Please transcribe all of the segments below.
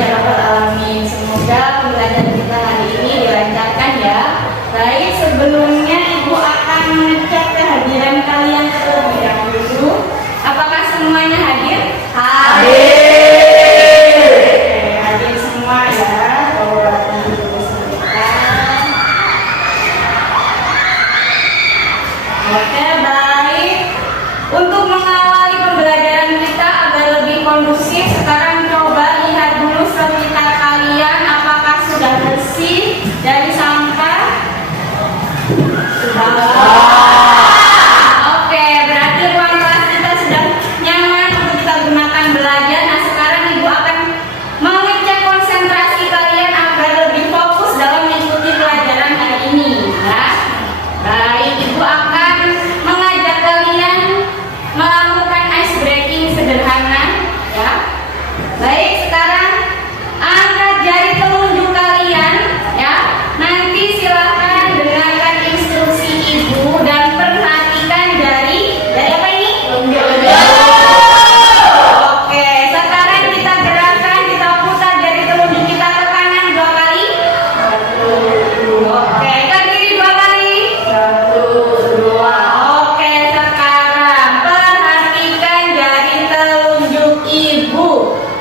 ya rabbal alamin. Semoga pembelajaran kita hari ini dilancarkan ya. Baik, sebelumnya Ibu akan mengecek kehadiran kalian terlebih dahulu. Apakah semuanya hadir? Hadir. Oke, hadir semua ya. Oke, baik. Untuk mengawali pembelajaran kita agar lebih kondusif, sekarang coba lihat dulu sekitar kalian apakah sudah bersih dari sampah. Oke, berarti ruang kelas kita sudah nyaman untuk kita gunakan belajar. Nah, sekarang Ibu akan mengecek konsentrasi kalian agar lebih fokus dalam mengikuti pelajaran hari ini ya. Baik, Ibu akan mengajak kalian melakukan ice breaking sederhana ya. Baik, sekarang angkat jari telunjuk kalian ya. Nanti silakan dengarkan instruksi Ibu dan perhatikan jari apa ini? Oke, sekarang kita gerakan, kita putar jari telunjuk kita ke kanan 2 kali. Oke, ke kiri 2 kali. 1, 2. Oke, sekarang perhatikan jari telunjuk Ibu.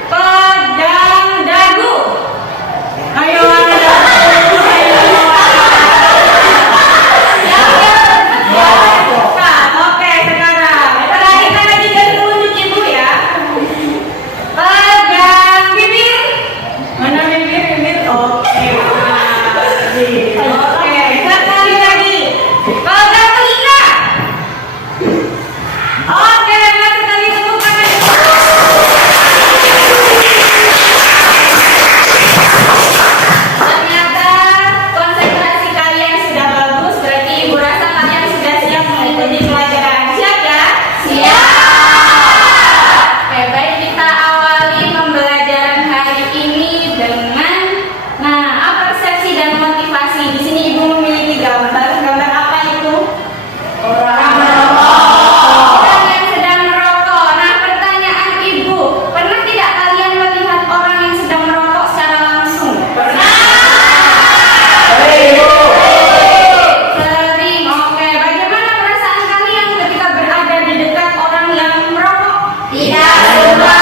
Pegang dagu. Ayo, oke, sekarang perhatikan lagi jari telunjuk Ibu ya. Pegang bibir. Mana bibir? Oke. Oke, sekali lagi. Pegang telinga. Oke, mari sekali tepuk tangan. Ternyata konsentrasi kalian sudah bagus, berarti Ibu rasa kalian sudah siap mengikuti pelajaran. Siap ya? Siap. Oke, baik, kita awali pembelajaran hari ini dengan persepsi dan motivasi. Di sini Ibu memiliki gambar. Gambar apa itu? Orang yang sedang merokok. Nah, pertanyaan Ibu, pernah tidak kalian melihat orang yang sedang merokok secara langsung? Pernah. Sering. Oke, bagaimana perasaan kalian ketika berada di dekat orang yang merokok? Tidak suka,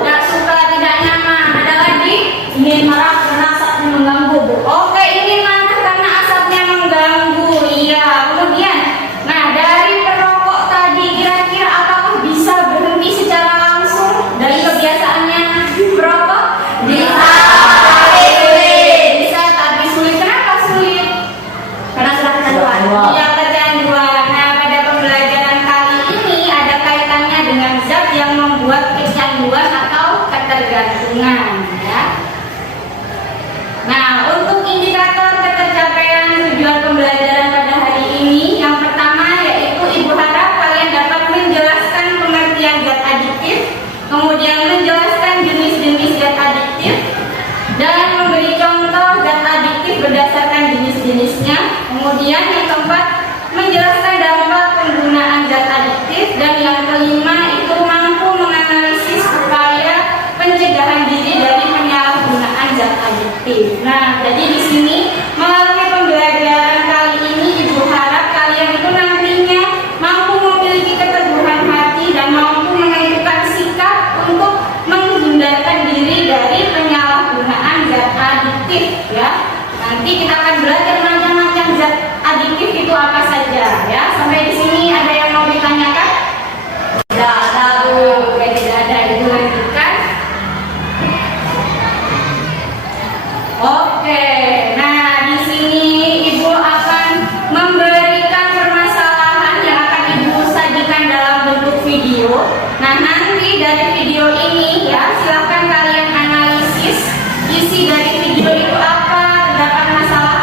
tidak suka, tidak nyaman. Ada lagi? Ingin marah karena asapnya mengganggu, Bu. Oke, ini marah karena asapnya mengganggu. Iya. Kemudian, nah, dari perokok tadi kira-kira apakah bisa berhenti secara langsung dari kebiasaannya merokok? Bisa. Bisa, tapi sulit. Kenapa sulit? Karena sudah kecanduan. Iya, kecanduan. Nah, pada pembelajaran kali ini ada kaitannya dengan zat yang membuat kecanduan atau ketergantungan ya. Nah, untuk indikator ketercapaian tujuan pembelajaran pada hari ini, yang pertama yaitu Ibu harap kalian dapat menjelaskan pengertian zat adiktif, kemudian menjelaskan jenis-jenis zat adiktif, dan memberi contoh zat adiktif berdasarkan jenis-jenisnya. Kemudian yang keempat, menjelaskan dampak penggunaan zat adiktif, dan yang kelima itu mampu menganalisis upaya pencegahan diri dari penyalahgunaan zat adiktif. Nah, jadi di sini melalui pembelajaran kali ini Ibu harap kalian itu nantinya mampu memiliki keteguhan hati dan mampu menentukan sikap untuk menghindarkan diri dari penyalahgunaan zat adiktif ya. Nanti kita akan belajar macam-macam zat adiktif itu apa saja ya. Sampai di sini ada yang mau ditanyakan? Tidak ada, Bu. Oke, tidak ada. Ibu lanjutkan. Oke, nah di sini Ibu akan memberikan permasalahan yang akan Ibu sajikan dalam bentuk video. Nah, nanti dari video ini ya silakan kalian analisis isi dari video itu apa, terdapat masalah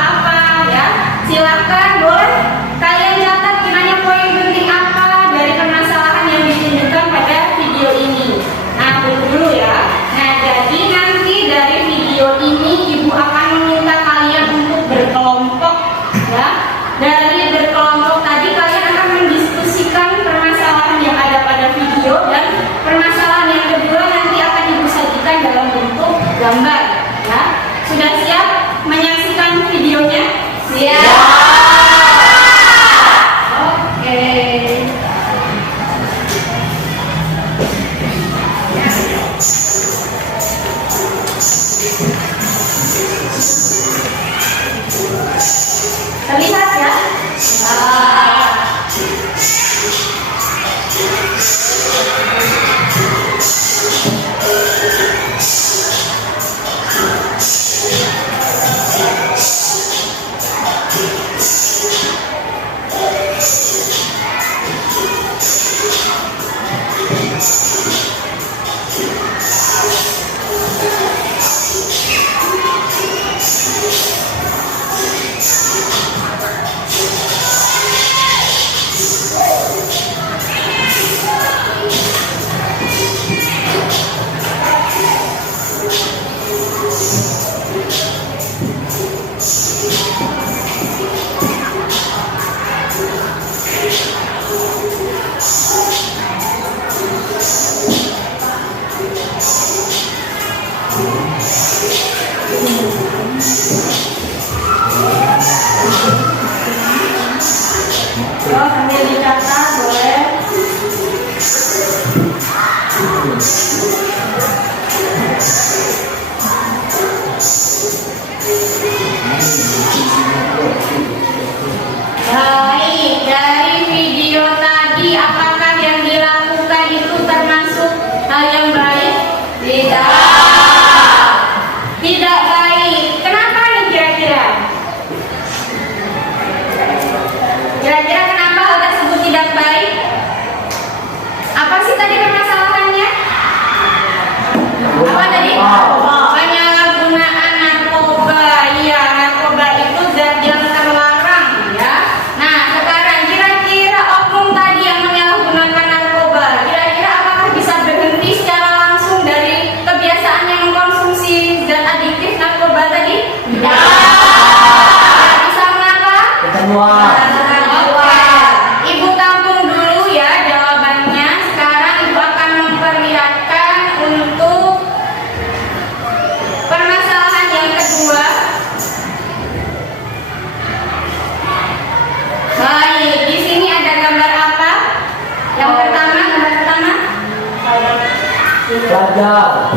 Apa?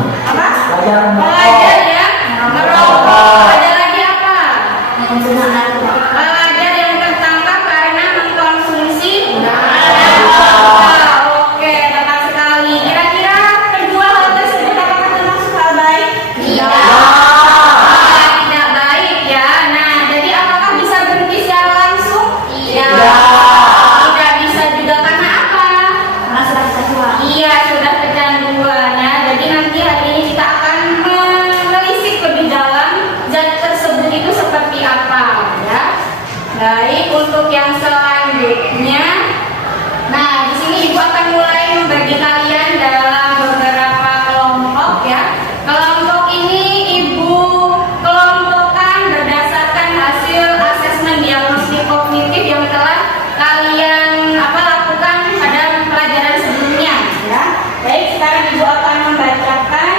Belajar Belajar ya. Merokok. Ada lagi apa? Belajar yang tertangkap karena mengkonsumsi. Oke, tepat sekali. Kira-kira kedua hal tersebut apakah termasuk hal baik? Tidak baik ya. Nah, jadi apakah bisa berhenti secara langsung? Tidak bisa juga karena apa? Iya, sudah kecanduan ya. Jadi nanti hari ini kita akan menelisik lebih dalam zat tersebut itu seperti apa ya. Baik, untuk yang selanjutnya. Nah, di sini Ibu akan mulai membagi kalian dalam beberapa kelompok ya. Kelompok ini Ibu kelompokkan berdasarkan hasil asesmen diagnostik kognitif yang telah kalian lakukan pada pelajaran sebelumnya ya. Baik, sekarang Ibu akan membacakan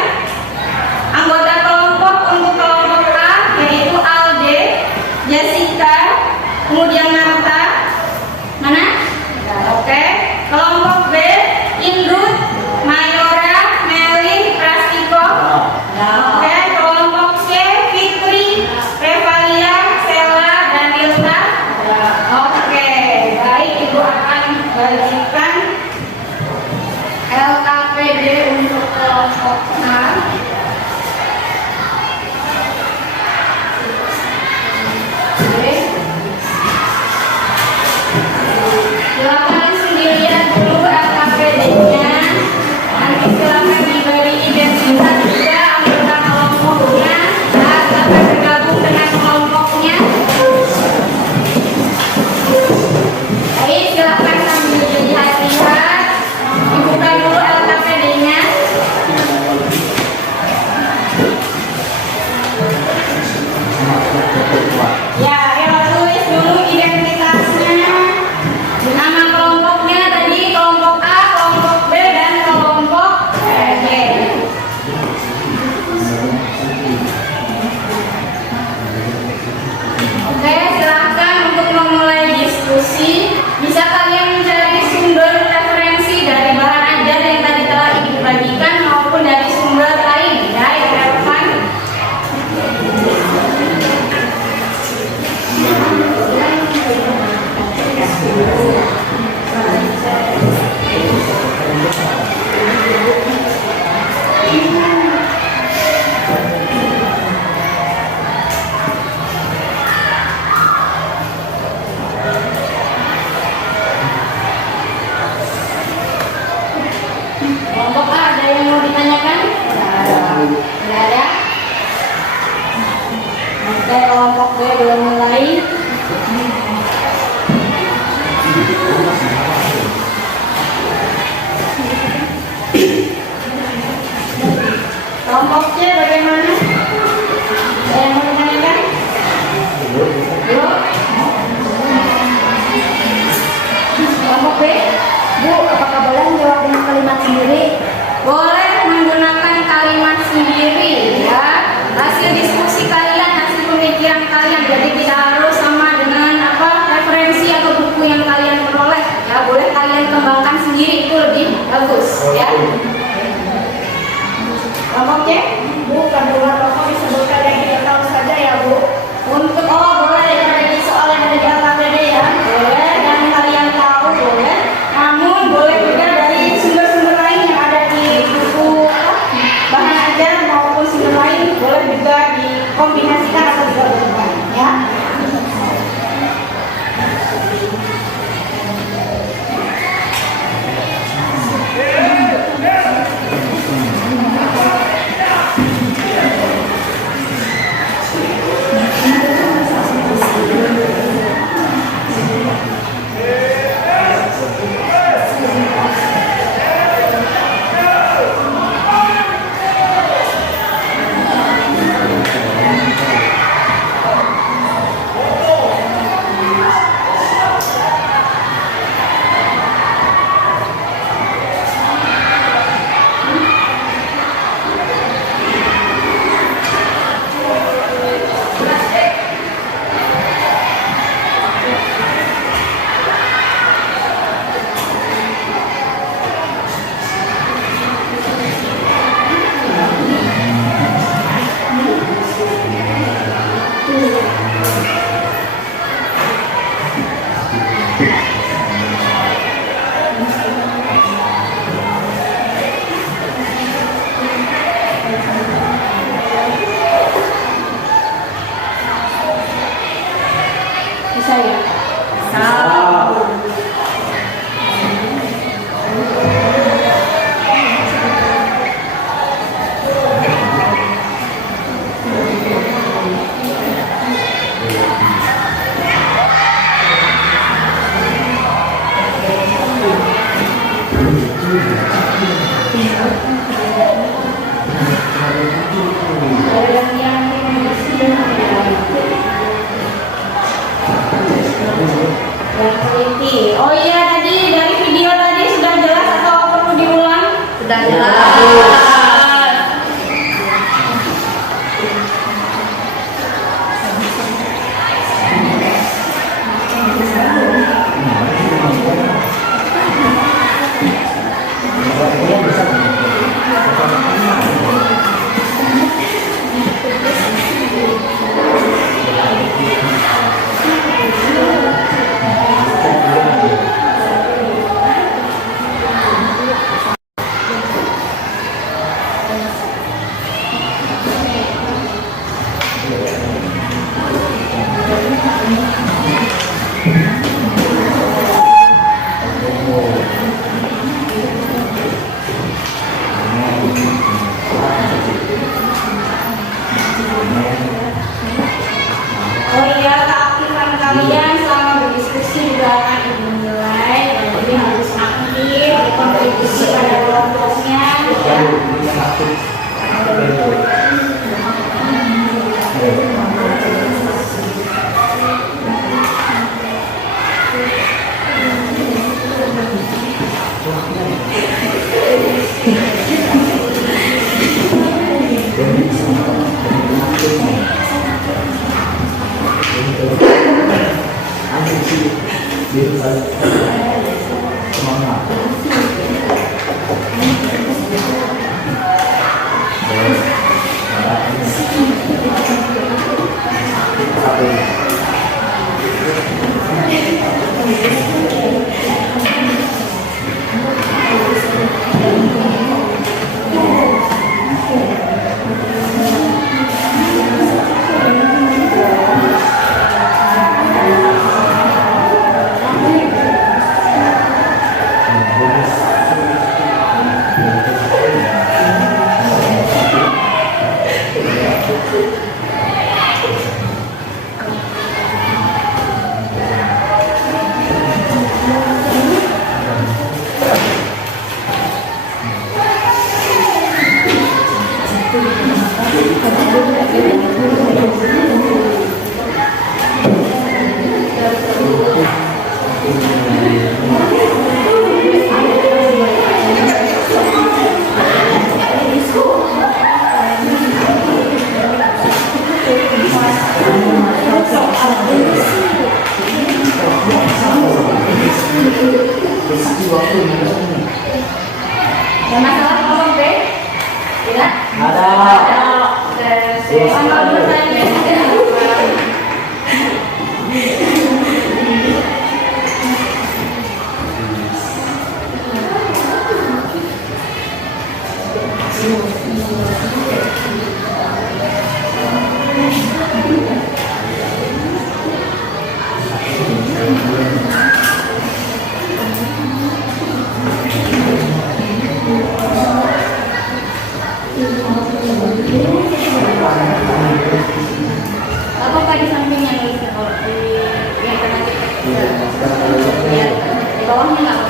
anggota kelompok untuk kelompok A, yaitu Alde, Jessica, kemudian Marta. Mana? Oke. Kelompok B, Indut, Mayora, Melin, Prastiko. Oke. Kelompok C, Fitri, Revalia, Sela, dan Ilta. Oke. Baik, Ibu akan bagikan LKPD untuk kelompok A. Oke. Silakan sendiri lihat dulu LKPD-nya. Nanti silakan diberi identitas juga anggota kelompoknya agar bergabung dengan kelompoknya. Baik, silakan sambil dilihat-lihat. Dibuka dulu LKPD-nya. Ya, tulis dulu identitasnya. Nama kelompoknya tadi kelompok A, kelompok B, dan kelompok D. Oke, silakan untuk memulai diskusi. Bisa kalian mencari sumber referensi dari bahan ajar yang tadi telah Ibu bagikan maupun dari sumber lain ya yang relevan. Kelompok A ada yang mau ditanyakan? Tidak ada. Oke, kelompok B belum mulai. Kelompok C bagaimana? Ada yang mau ditanyakan? Belum? Kelompok B? Bu, apakah boleh menjawab dengan kalimat sendiri? Boleh menggunakan kalimat sendiri ya. Hasil diskusi kalian, hasil pemikiran kalian. Jadi tidak harus sama dengan referensi atau buku yang kalian peroleh ya. Boleh kalian kembangkan sendiri, itu lebih bagus ya. Kelompok C? Bu, kandungan rokok disebutkan yang tidak tahu saja ya, Bu. Untuk boleh dari soal yang ada di LKPD ya. Boleh, dan kalian tahu boleh. Namun boleh juga dari sumber-sumber lain yang ada di buku bahan ajar maupun sumber lain, boleh juga dikombinasikan atau digabungkan ya. Bisa ya? Bisa. Oh iya, tadi dari video tadi sudah jelas atau perlu diulang? Sudah jelas. Oh iya, keaktifan kalian selama berdiskusi juga akan ibu nilai. Jadi harus aktif, berkontribusi pada kelompoknya, ya. Ada masalah kelompok B? Tidak? Ada. Tanggal bertanya. Apa di sampingnya nih kalau di yang kena ya, di bawahnya nggak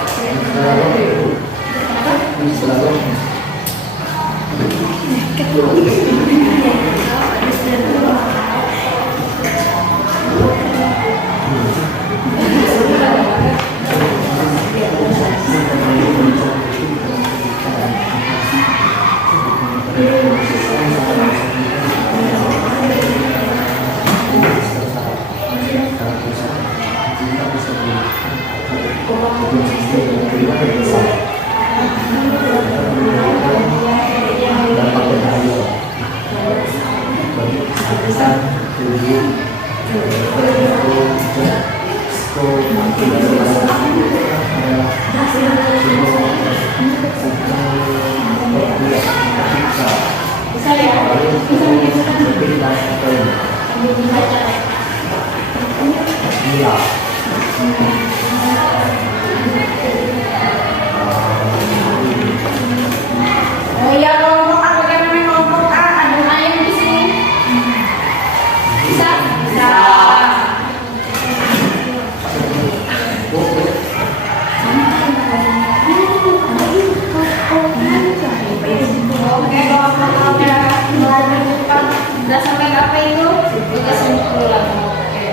Iya. Oh iya, kelompok A, bagaimana kelompok A? Ada ayam di sini. Bisa? Bisa. Oke, kelompok A udah sampai apa itu? Kesimpulan. Oke.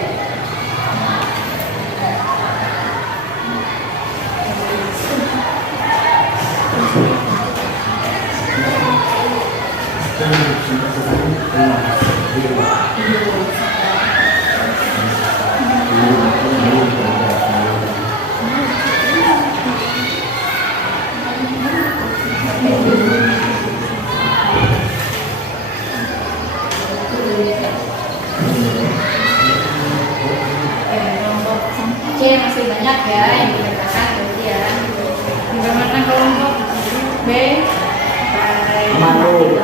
C masih banyak ya yang dikatakan berarti ya. Bagaimana kelompok B? Malu.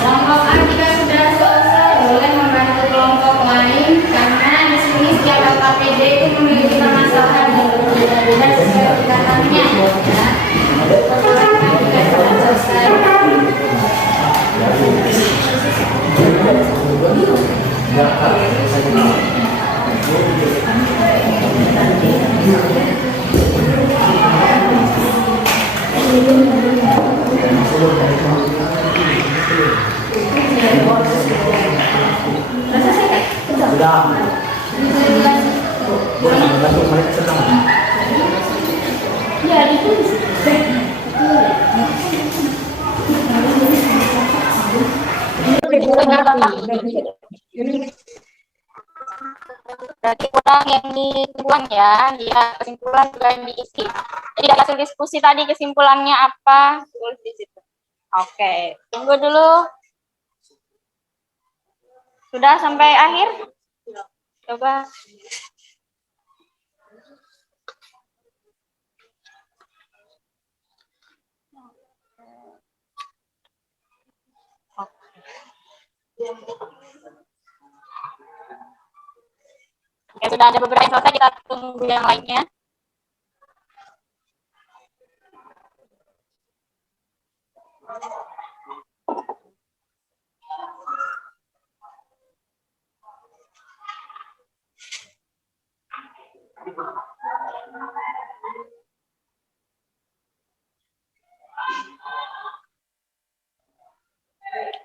Kelompok A jika sudah selesai boleh membantu kelompok lain karena di sini setiap LKPD itu memiliki permasalahan yang berbeda-beda sesuai tingkatannya. Ya. Kelompok A jika sudah selesai. Ya, itu berarti kurang yang dibuang ya, kesimpulan juga yang diisi. Jadi dari hasil diskusi tadi kesimpulannya apa? Tulis di situ. Oke, tunggu dulu. Sudah sampai akhir? Coba. Oke, sudah ada beberapa yang selesai, kita tunggu yang lainnya.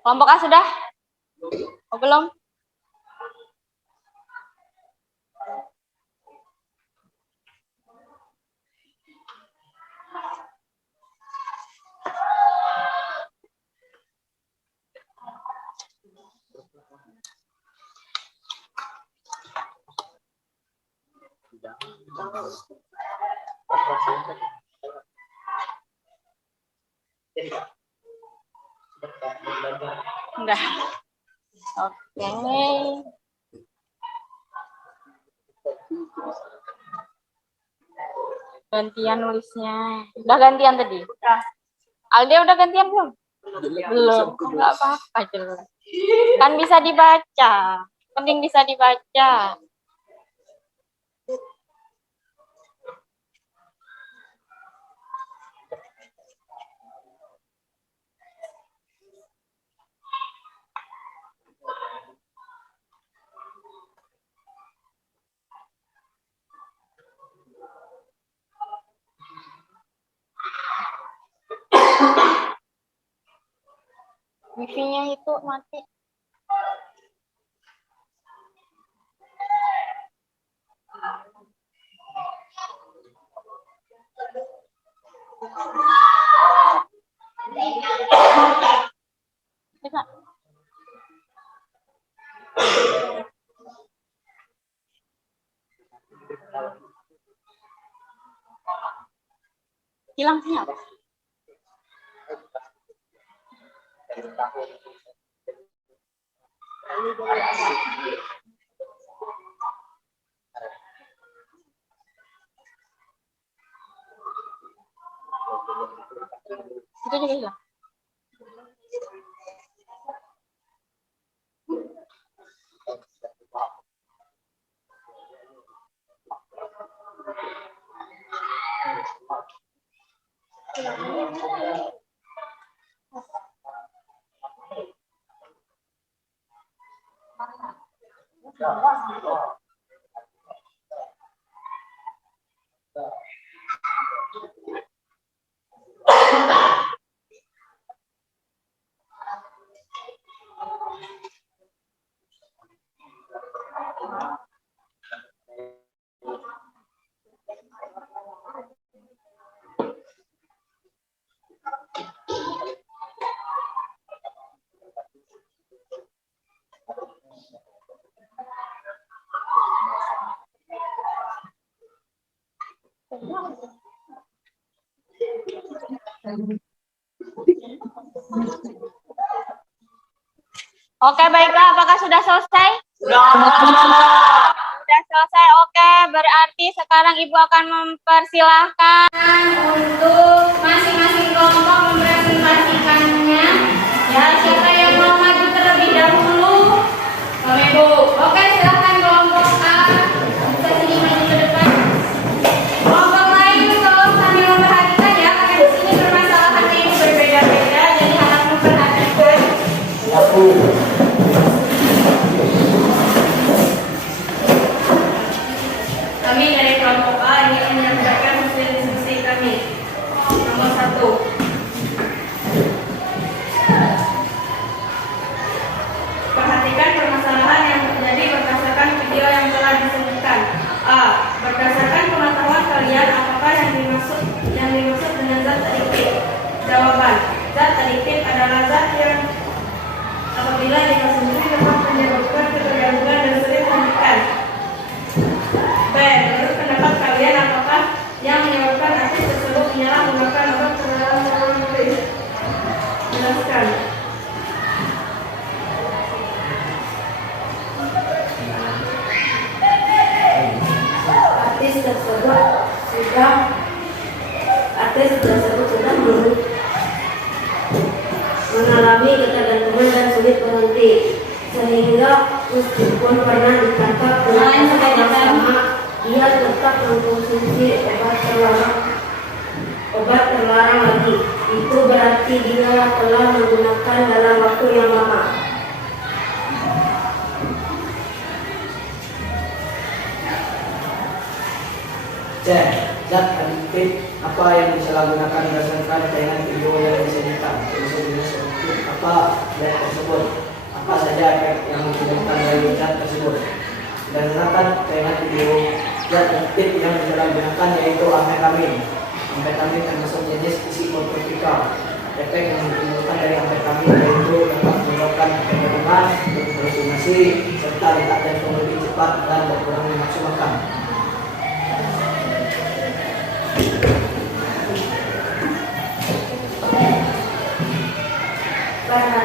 Kelompok A sudah? Oh, belum? Enggak. Oke. Gantian nulisnya. Udah gantian tadi? Alde udah gantian belum? Belum. Enggak apa-apa jelas. Kan bisa dibaca. Penting bisa dibaca. Wifi-nya itu mati. Bisa. Hilang sinyal. Itu juga hilang. Oke, baiklah. Apakah sudah selesai? Sudah selesai. Oke, berarti sekarang Ibu akan mempersilahkan Untuk masing-masing kelompok mempresentasikannya. Ya, siapa yang mau maju terlebih dahulu? Kami Bu. Oke, silakan kelompok A. Bisa sini maju ke depan. Kelompok lain tolong sambil memperhatikan ya, karena di sini permasalahannya itu berbeda-beda, jadi harap memperhatikan. Kami dari kelompok A ingin menyampaikan hasil diskusi kami. Nomor 1. Perhatikan permasalahan yang terjadi berdasarkan video yang telah disebutkan. A. Berdasarkan pengetahuan kalian, apakah yang dimaksud dengan zat adiktif? Jawaban: zat adiktif adalah zat yang apabila dikonsumsi dapat menyebabkan ketergantungan dan sering menyakitkan. B. Menurut pendapat kalian, apakah yang menyebabkan artis tersebut menyalahgunakan obat terlarang dalam tulis? Jelaskan. Artis tersebut sudah mengalami ketergantungan dan sulit berhenti, sehingga meskipun pernah ditangkap dengan kasus sama, ia tetap mengkonsumsi obat terlarang lagi. Itu berarti dia telah menggunakan dalam waktu yang lama. C. Zat adiktif apa yang disalahgunakan berdasarkan tayangan video yang disajikan? Apa zat tersebut? Apa saja efek yang ditimbulkan dari zat tersebut? Berdasarkan tayangan video, zat adiktif yang disalahgunakan yaitu amfetamin. Amfetamin termasuk jenis psikotropika. Efek yang ditimbulkan dari amfetamin yaitu dapat menyebabkan ketergantungan, halusinasi, serta letak jantung lebih cepat dan berkurangnya nafsu makan.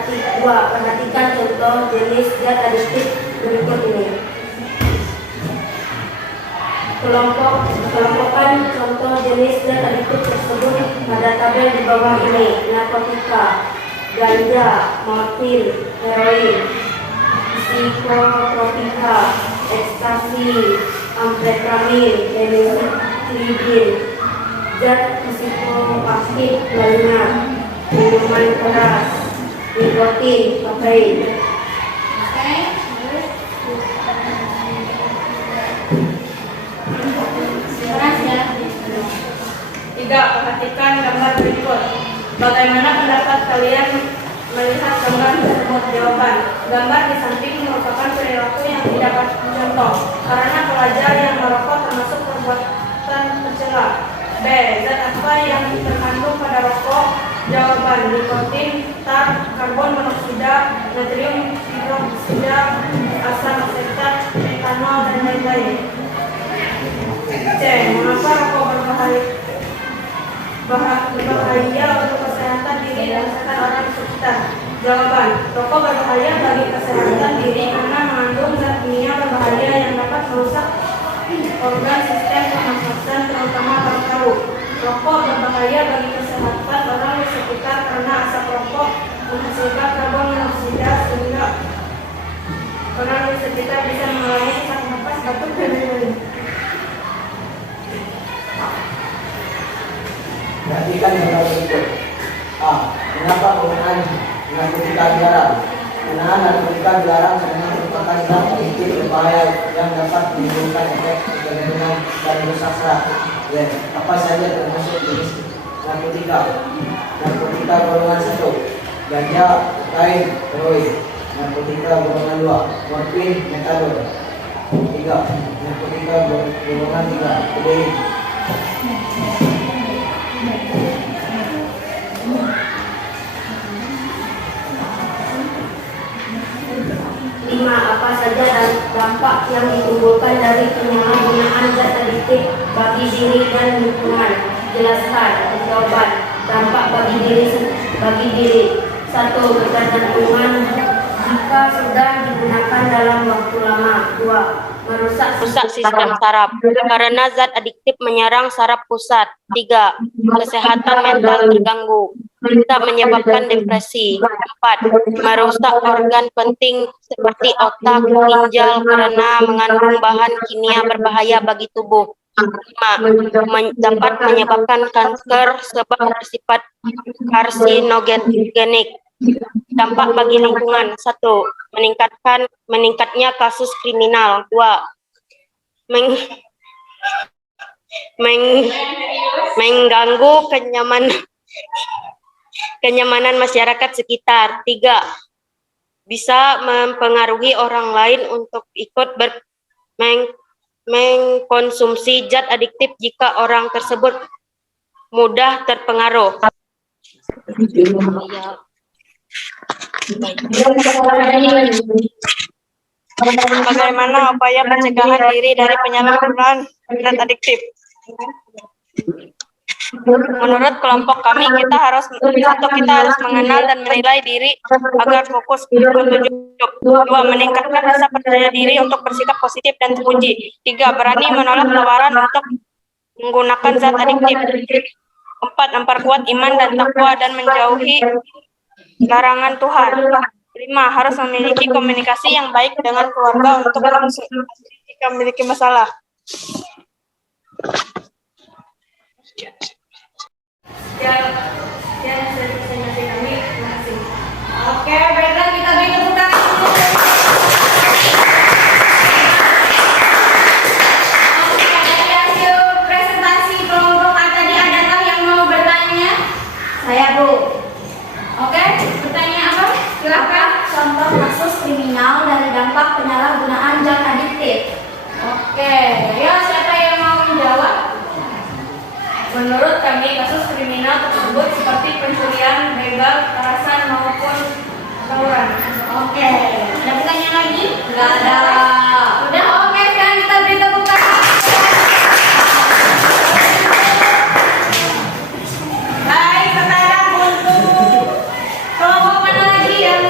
Perhatikan contoh jenis zat adiktif berikut ini. Kelompokkan contoh jenis zat adiktif tersebut pada tabel di bawah ini. Narkotika, ganja, morfin, heroin, psikotropika, ekstasi, amfetamin, psilocybin, zat psikoaktif lainnya, minuman keras, nikotin, kafein. Oke. Terus ya. 3. Perhatikan gambar berikut. Bagaimana pendapat kalian melihat gambar tersebut? Jawaban. Gambar di samping merupakan perilaku yang tidak contoh karena pelajar yang merokok termasuk perbuatan tercela. B. Zat apa yang terkandung pada rokok? Jawaban. Nikotin, tar, karbon monoksida, natrium hidroksida, asam asetat, etanol, dan lain-lain. C. Mengapa rokok berbahaya untuk kesehatan diri dan kesehatan orang sekitar? Jawaban. Rokok berbahaya bagi kesehatan diri karena mengandung zat kimia berbahaya yang dapat merusak organ sistem pernafasan terutama paru-paru. Rokok berbahaya bagi kesehatan orang di sekitar karena asap rokok menghasilkan karbon monoksida sehingga orang di sekitar bisa mengalami sesak napas, batuk, dan lain-lain. Perhatikan gambar berikut. A. Mengapa penggunaan narkotika dilarang? Penggunaan narkotika dilarang karena merupakan zat adiktif berbahaya yang dapat menimbulkan efek kegaduhan dan rusak saraf. B. Apa saja termasuk jenis narkotika? Narkotika golongan 1, ganja, kokain, heroin. Narkotika golongan 2, morfin, metadon. 3. Narkotika golongan 3, kodein. 5. Apa saja dampak yang ditimbulkan dari penyalahgunaan zat adiktif bagi diri dan lingkungan? Jelaskan. Jawaban. Dampak bagi diri 1. Ketergantungan jika sudah digunakan dalam waktu lama. 2. Merusak sistem saraf karena zat adiktif menyerang saraf pusat. 3. Kesehatan mental terganggu, bisa menyebabkan depresi. 4. Merusak organ penting seperti otak, ginjal karena mengandung bahan kimia berbahaya bagi tubuh. 5. Dapat menyebabkan kanker sebab bersifat karsinogenik. Dampak bagi lingkungan. 1. Meningkatnya kasus kriminal. 2. Mengganggu kenyamanan masyarakat sekitar. 3. Bisa mempengaruhi orang lain untuk ikut mengkonsumsi zat adiktif jika orang tersebut mudah terpengaruh. Bagaimana upaya pencegahan diri dari penyalahgunaan zat adiktif? Menurut kelompok kami, kita harus mengenal dan menilai diri agar fokus petunjuk. 2. Meningkatkan rasa percaya diri untuk bersikap positif dan terpuji. 3. Berani menolak tawaran untuk menggunakan zat adiktif. 4. Memperkuat iman dan takwa dan menjauhi larangan Tuhan. 5. Harus memiliki komunikasi yang baik dengan keluarga untuk konsultasi jika memiliki masalah. Sekian presentasi kami. Terima kasih. Oke, baiklah kita beri tepuk tangan. Oke, dari hasil presentasi kelompok A tadi, adakah yang mau bertanya? Saya, Bu. Oke, bertanya apa? Silakan. Contoh kasus kriminal dari dampak penyalahgunaan zat adiktif. Oke, ya siapa yang mau menjawab? Menurut kami, kasus kriminal tersebut seperti pencurian, begal, kekerasan maupun tawuran. Oke, ada pertanyaan lagi? Nggak ada. Udah, oke, sekarang kita beri tepuk tangan. Baik, sekarang untuk kelompok mana lagi yang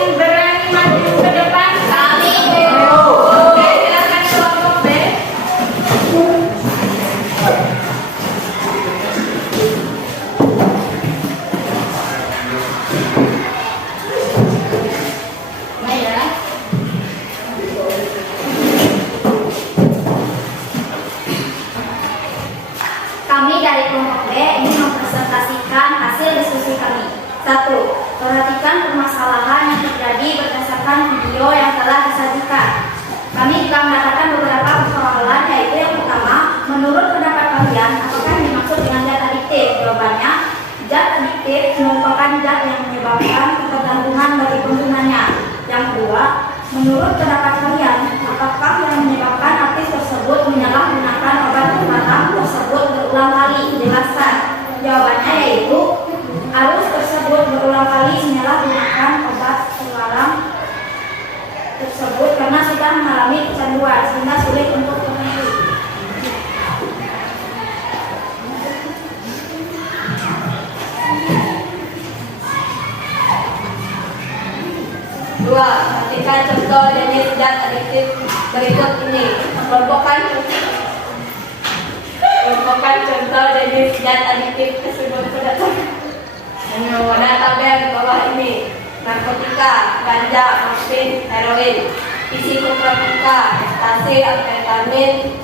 kedua, menurut pendapat kalian, apakah yang menyebabkan artis tersebut menyalahgunakan obat terlarang tersebut berulang kali? Jelaskan. Jawabannya yaitu arus tersebut berulang kali menyalahgunakan obat terlarang tersebut karena sudah mengalami kecanduan sehingga sulit untuk berhenti. Dua, ketika contoh jenis zat adiktif berikut ini. Kelompokkan contoh jenis zat adiktif tersebut pada tabel di bawah ini. Narkotika, ganja, morfin, heroin, psikotropika, ekstasi, amfetamin,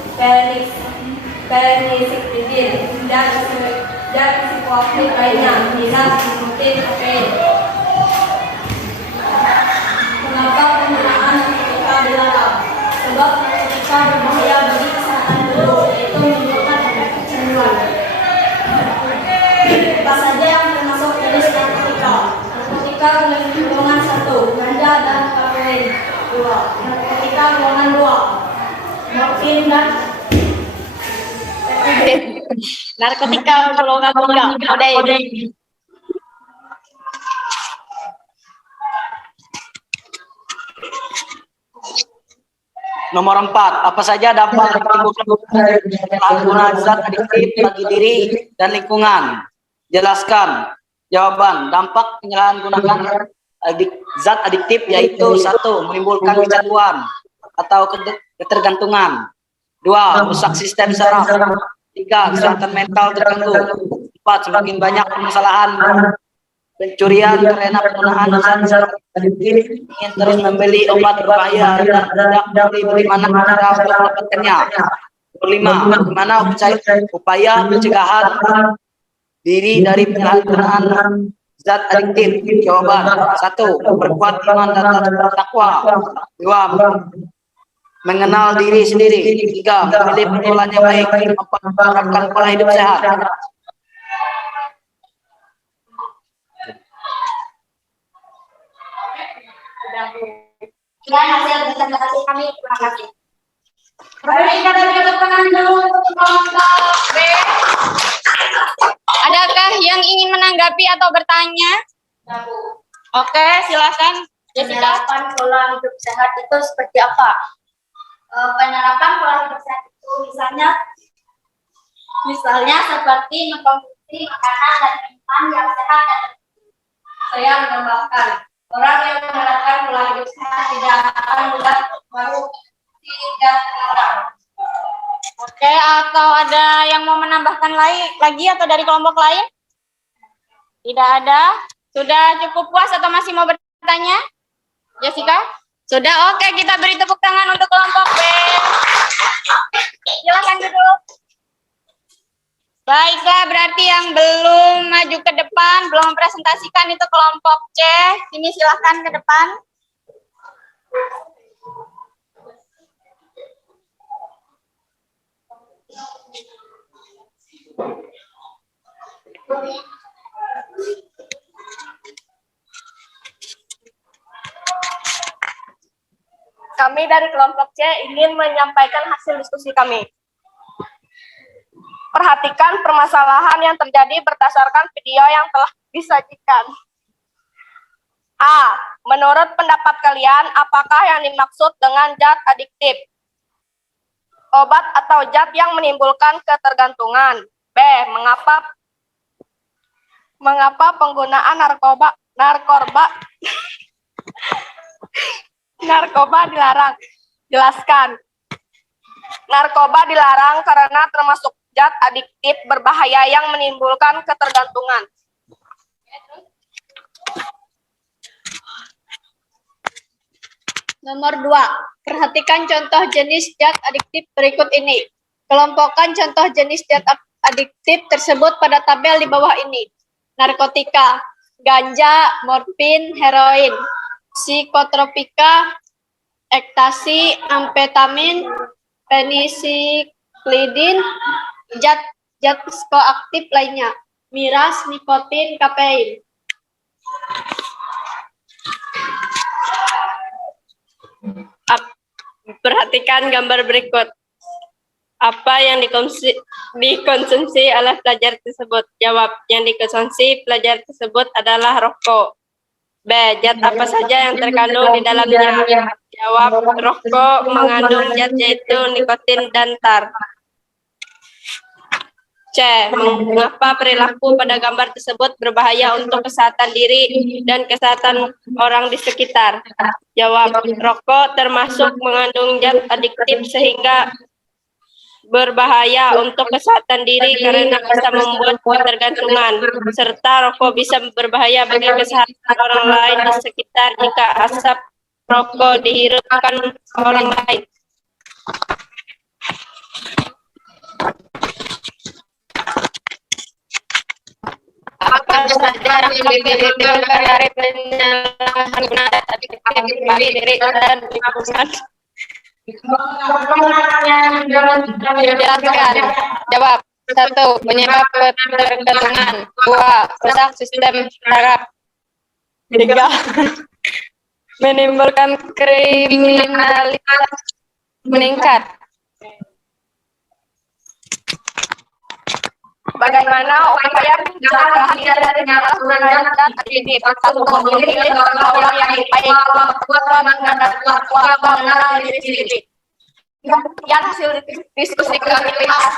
penisiklitin, dan psikoaktif lainnya, miras, nikotin, kokain. Mengapa penggunaan narkotika dilarang? Sebab narkotika berbahaya bagi kesehatan tubuh, yaitu menimbulkan efek kecanduan. Apa saja yang termasuk jenis narkotika? Narkotika golongan 1, ganja dan kafein. 2, narkotika golongan 2, morfin dan Narkotika golongan 3, kodein. Nomor 4, apa saja dampak yang ditimbulkan penggunaan zat adiktif bagi diri dan lingkungan? Jelaskan. Jawaban, dampak penyalahgunaan zat adiktif yaitu 1, menimbulkan kecanduan atau ketergantungan. 2, rusak sistem saraf. 3, kesehatan mental terganggu. 4, semakin banyak permasalahan pencurian karena penggunaan zat adiktif, ingin terus membeli obat berbahaya dan tidak beri mana cara untuk mendapatkannya. 5, bagaimana upaya pencegahan diri dari penyalahgunaan zat adiktif? Jawaban, 1, memperkuat iman dan takwa. 2, mengenal diri sendiri. 3, memilih pergaulan yang baik, menerapkan pola hidup sehat. Sekian hasil presentasi kami. Terima kasih. Baik, kita beri tepuk tangan dulu untuk kelompok B. Adakah yang ingin menanggapi atau bertanya? Oke, silakan. Jessica. Penerapan pola hidup sehat itu seperti apa? Penerapan pola hidup sehat itu misalnya seperti mengkonsumsi makanan dan minuman yang sehat dan saya menambahkan orang yang menerapkan pola hidup sehat tidak akan mudah mengkonsumsi zat terlarang. Oke, atau ada yang mau menambahkan lagi atau dari kelompok lain? Tidak ada. Sudah cukup puas atau masih mau bertanya? Jessica? Sudah, oke, kita beri tepuk tangan untuk kelompok B. Silakan duduk. Baiklah, berarti yang belum maju ke depan, belum mempresentasikan itu kelompok C. Sini silakan ke depan. Kami dari kelompok C ingin menyampaikan hasil diskusi kami. Perhatikan permasalahan yang terjadi berdasarkan video yang telah disajikan. A. Menurut pendapat kalian, apakah yang dimaksud dengan zat adiktif? Obat atau zat yang menimbulkan ketergantungan. B. Mengapa penggunaan narkoba dilarang? Jelaskan. Narkoba dilarang karena termasuk zat adiktif berbahaya yang menimbulkan ketergantungan. Nomor 2. Perhatikan contoh jenis zat adiktif berikut ini. Kelompokkan contoh jenis zat adiktif tersebut pada tabel di bawah ini. Narkotika, ganja, morfin, heroin, psikotropika, ekstasi, amfetamin, penisiklitin, zat psikoaktif lainnya, miras, nikotin, kafein. Perhatikan gambar berikut. Apa yang dikonsumsi oleh pelajar tersebut? Jawab, yang dikonsumsi pelajar tersebut adalah rokok. B. Zat apa saja yang terkandung di dalamnya? Jawab, rokok mengandung zat yaitu nikotin dan tar. C. Mengapa perilaku pada gambar tersebut berbahaya untuk kesehatan diri dan kesehatan orang di sekitar? Jawab, rokok termasuk mengandung zat adiktif sehingga berbahaya untuk kesehatan diri karena bisa membuat ketergantungan, serta rokok bisa berbahaya bagi kesehatan orang lain di sekitar jika asap rokok dihirupkan orang lain. Apa saja yang dibutuhkan dari penyalahgunaan adiktif bagi diri dan lingkungan? Jelaskan. Jawab. 1. Penyebab ketergantungan. 2. Rusak sistem saraf. 3. Menimbulkan kriminalitas meningkat. Bagaimana upaya pencegahan dari penyalahgunaan zat adiktif? 1. Memilih orang yang baik, mengenal diri sendiri. Yang hasil diskusi kami lihat.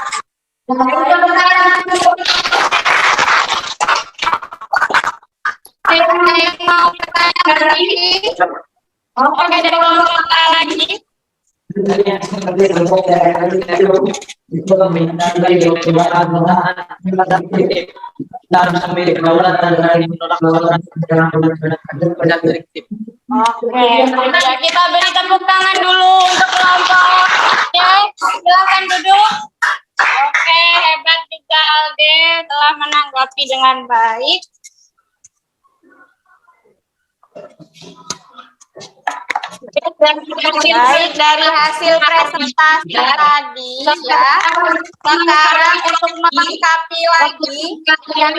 Mau pertanyaan lagi? Oke, dari kelompok lagi. Oke, ya kita beri tepuk tangan dulu untuk kelompok. Oke, silakan duduk. Oke, hebat juga Alde telah menanggapi dengan baik. Baik, dari hasil presentasi tadi ya, sekarang untuk melengkapi lagi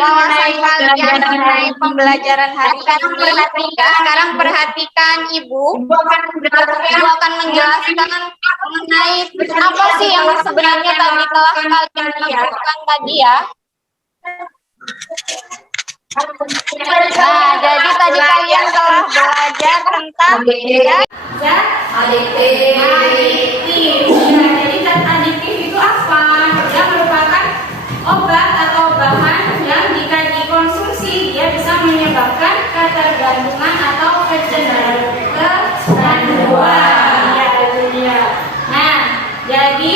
wawasan kalian mengenai pembelajaran hari ini, sekarang perhatikan Ibu akan menjelaskan mengenai apa sih yang sebenarnya tadi telah kalian lakukan tadi ya. Nah, jadi tadi kalian telah belajar tentang Zat adiktif. Ya, jadi zat adiktif itu apa? Dia merupakan obat atau bahan yang jika dikonsumsi dia bisa menyebabkan ketergantungan atau kecanduan. Ya, itu dia. Nah, jadi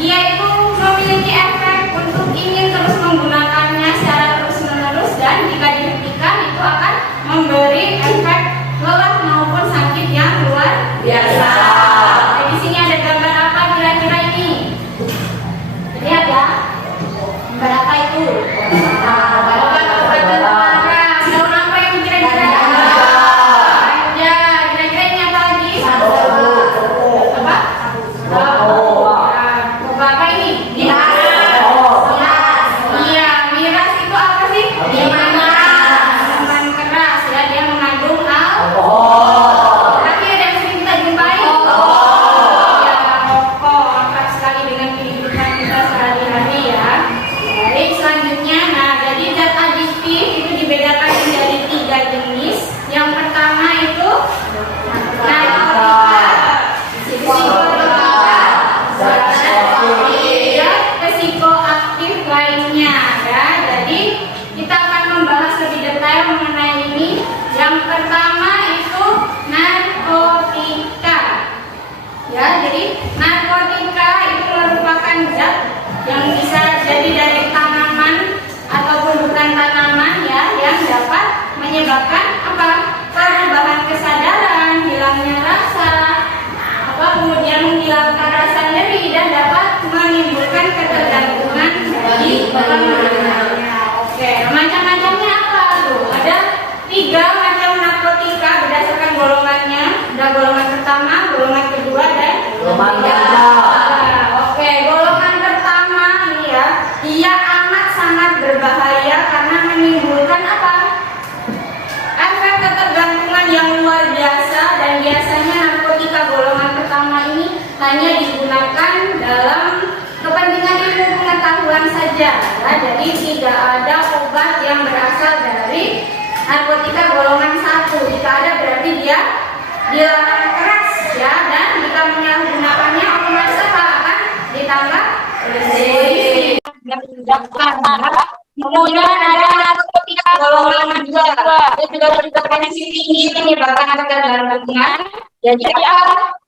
dia itu memiliki efek untuk ingin terus menggunakannya secara terus-menerus dan jika dihentikan itu akan memberi efek lelah maupun sakit yang luar biasa. Di sini ada gambar apa kira-kira ini? Lihat ya. Gambar apa itu? Obat-obat terlarang. Daun apa yang kira-kira? bukan saja ya, jadi tidak ada obat yang berasal dari narkotika golongan 1. Jika ada berarti dia dilarang keras ya, dan jika menyalahgunakannya otomatis apa akan ditambah polisi. Kemudian ada narkotika golongan 2 juga berpotensi tinggi menyebabkan ketergantungan. Jadi apa?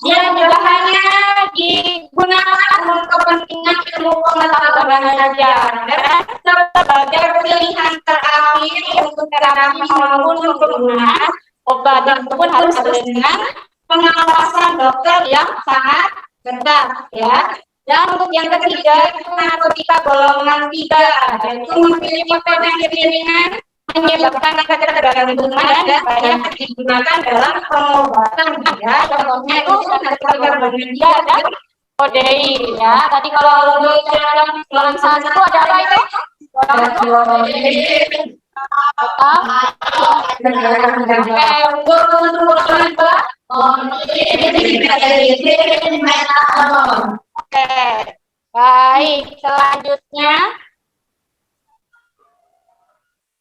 Dia juga hanya digunakan untuk kepentingan ilmu pengetahuan saja, dan sebagai pilihan terakhir untuk terapi maupun penggunaan obat itu pun harus dengan pengawasan dokter yang sangat ketat ya. Dan untuk yang ketiga itu narkotika golongan 3, yaitu memiliki potensi ringan, menyebabkan ketergantungan dan banyak digunakan dalam pengobatan ya. Contohnya itu narkotika golongan 3 dan kodein ya. Tadi kalau untuk golongan 1 itu ada apa itu? Oke, baik. Selanjutnya,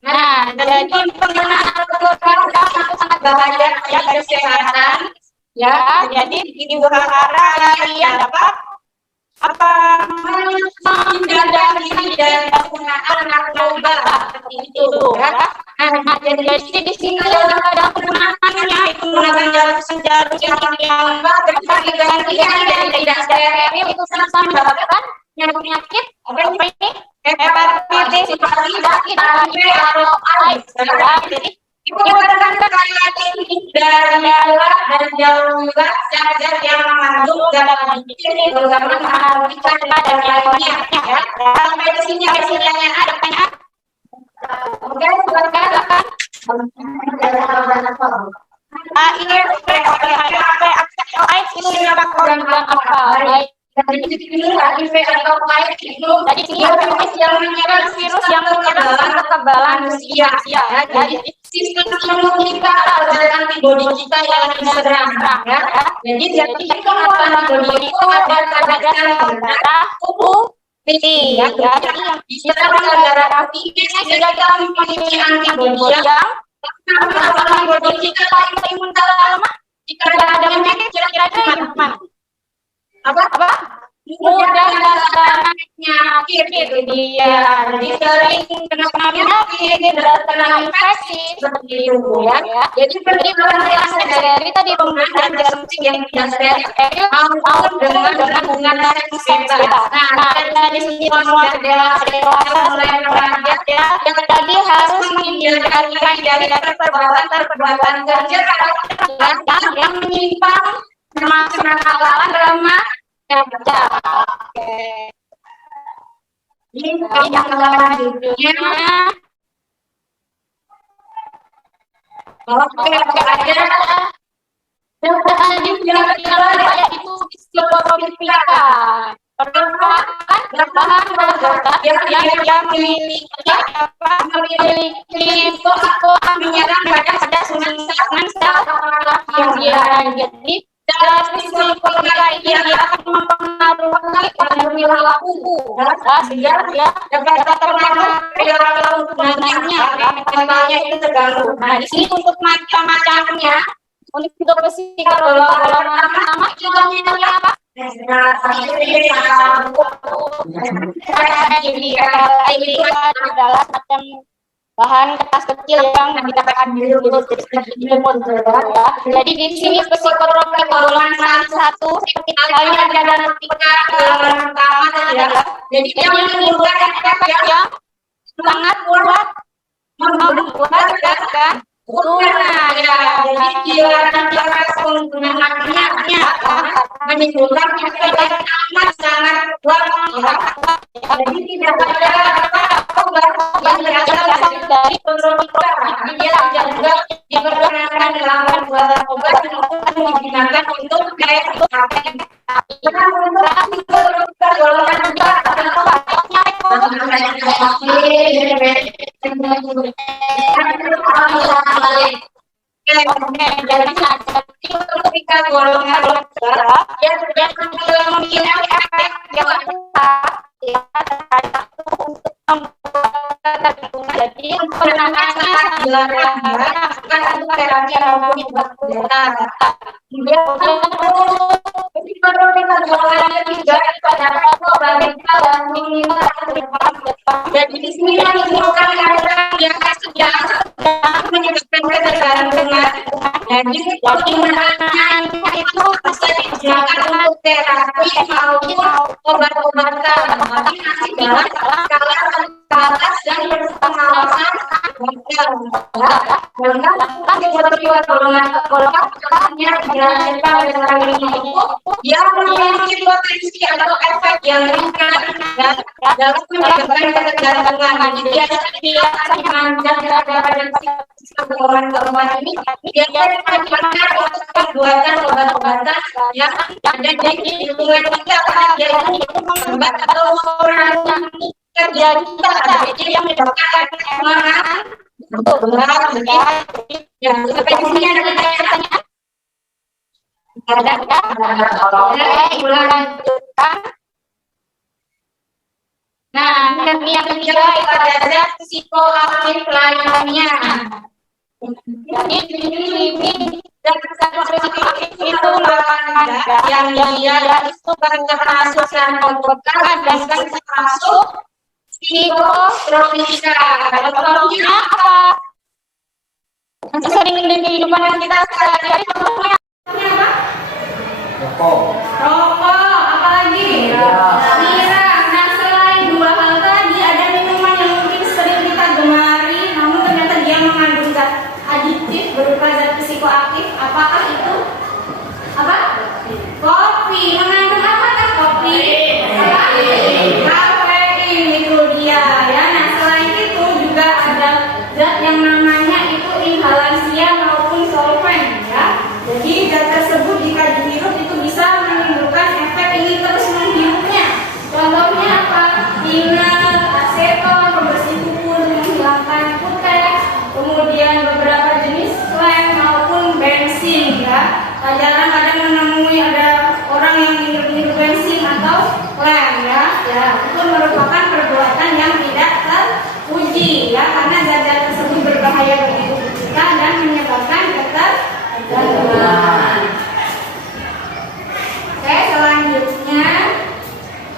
nah, jadi penggunaan narkotika itu sangat bahaya ya bagi kesehatan. Ya, jadi di Bukhara kalian dapat menghindari dari penggunaan narkoba seperti itu ya. Nah, jadi di sini ada penggunaannya itu menggunakan jarum yang berganti dari tidak steril itu bisa menyebabkan penyakit apa ini hepatitis penyakit atau AIDS. Jadi ibaratkan sekali lagi dari dan jauh juga zat yang mengandung dalam ini terutama narkotika dan yang lainnya ya. Sampai di sini yang ada banyak. Oke, silakan. Akhir AIDS itu menyebabkan apa? HIV atau AIDS itu dari virus yang menyerang kekebalan usia ya. Jadi sistem imun kita ada antibodi kita yang sedang ya. Jadi antibodi itu ada pada sel darah tubuh ya. Jadi yang diserang darah kita sehingga kita memiliki antibodi yang antibodi kita imun dalam jika ada penyakit kira-kira mana? Apa? Mudah terkena penyakit itu dia. Jadi sering kena penyakit, terkena infeksi seperti itu ya. Jadi seperti yang seri tadi penggunaan jarum yang tidak steril maupun dengan menggunakan reseptor. Nah, dari sini semua dewasa mulai remaja ya. Yang tadi harus menghindari dari perbuatan kerja yang menyimpang termasuk kenakalan remaja. Oke. Ini yang selanjutnya. Oke, ada. Selanjutnya itu psikotropika. Merupakan yang memiliki menyerang pada susunan sel yang jadi dalam psikotropika ini akan mempengaruhi perilaku sehingga dia dapat terpengaruh perilaku penggunanya mentalnya itu terganggu. Nah, di sini untuk macam-macamnya untuk psikotropika pertama contohnya apa? Ini adalah macam bahan kertas kecil yang dikatakan dulu ya. Jadi di sini psikotropika golongan 1 seperti halnya ada narkotika golongan pertama adalah jadi dia menimbulkan efek yang sangat kuat membuat kan Nah, ya, jadi dilarang penggunaannya menimbulkan efek yang amat sangat kuat. Jadi tidak ada obat yang berasal dari psikotropika. Dia juga dipergunakan dalam pembuatan obat yang digunakan untuk psikotropika golongan 2 Oke, jadi psikotropika golongan 2 yang memiliki efek yang besar penggunaannya dilarang bukan untuk terapi maupun obat obatan. Kemudian perlu diketahui juga terdapat obat dan minimal jadi di sini menemukan ada yang sudah menyebabkan ketergantungan. Jadi penggunaannya itu bisa digunakan untuk terapi maupun obat-obatan. Tapi masih dalam skala terbatas dan berpengawasan dokter. Karena seperti golongan-golongannya dilanjutkan dengan ini yang memiliki potensi atau efek yang ringan dan dalam menyebabkan ketergantungan. Jadi biasanya menjaga badan sistem golongan-golongan ini biasanya digunakan untuk pembuatan obat-obatan yang ada di lingkungan kita, yaitu obat atau mengurangi kerja kita. Jadi yang menyebabkan semangat untuk bergerak. Ya, sampai di sini ada pertanyaan? Ada? Ibu lanjutkan. Nah, yang ketiga itu ada psikoaktif lainnya. Jadi ini dan psikoaktif itu lawan yang dia itu termasuk narkotika dan termasuk psikotropika. Contohnya apa? Yang sering di kehidupan kita sehari-hari contohnya apa? Rokok. Rokok, apalagi? Miras. Nah, selain dua hal tadi, ada minuman yang mungkin sering kita gemari, namun ternyata dia mengandung zat adiktif berupa zat psikoaktif. Apakah itu? Apa? Kopi. Mengandung apa kan kopi? Apa? Kafein, itu dia. Ya, nah selain itu juga ada zat yang namanya itu inhalansia maupun solvent. Ya, jadi zat tersebut jika dihirup itu bisa menimbulkan efek ini terus menghirupnya. Contohnya apa? Tiner, aseton, pembersih kuku menghilangkan kutek, kemudian beberapa jenis lem maupun bensin. Ya, kadang-kadang menemui ada orang yang menghirup bensin atau lem. Ya, itu merupakan perbuatan yang tidak teruji. Ya, karena zat-zat tersebut berbahaya bagi tubuh kita dan menyebabkan ketergantungan. Oke, selanjutnya,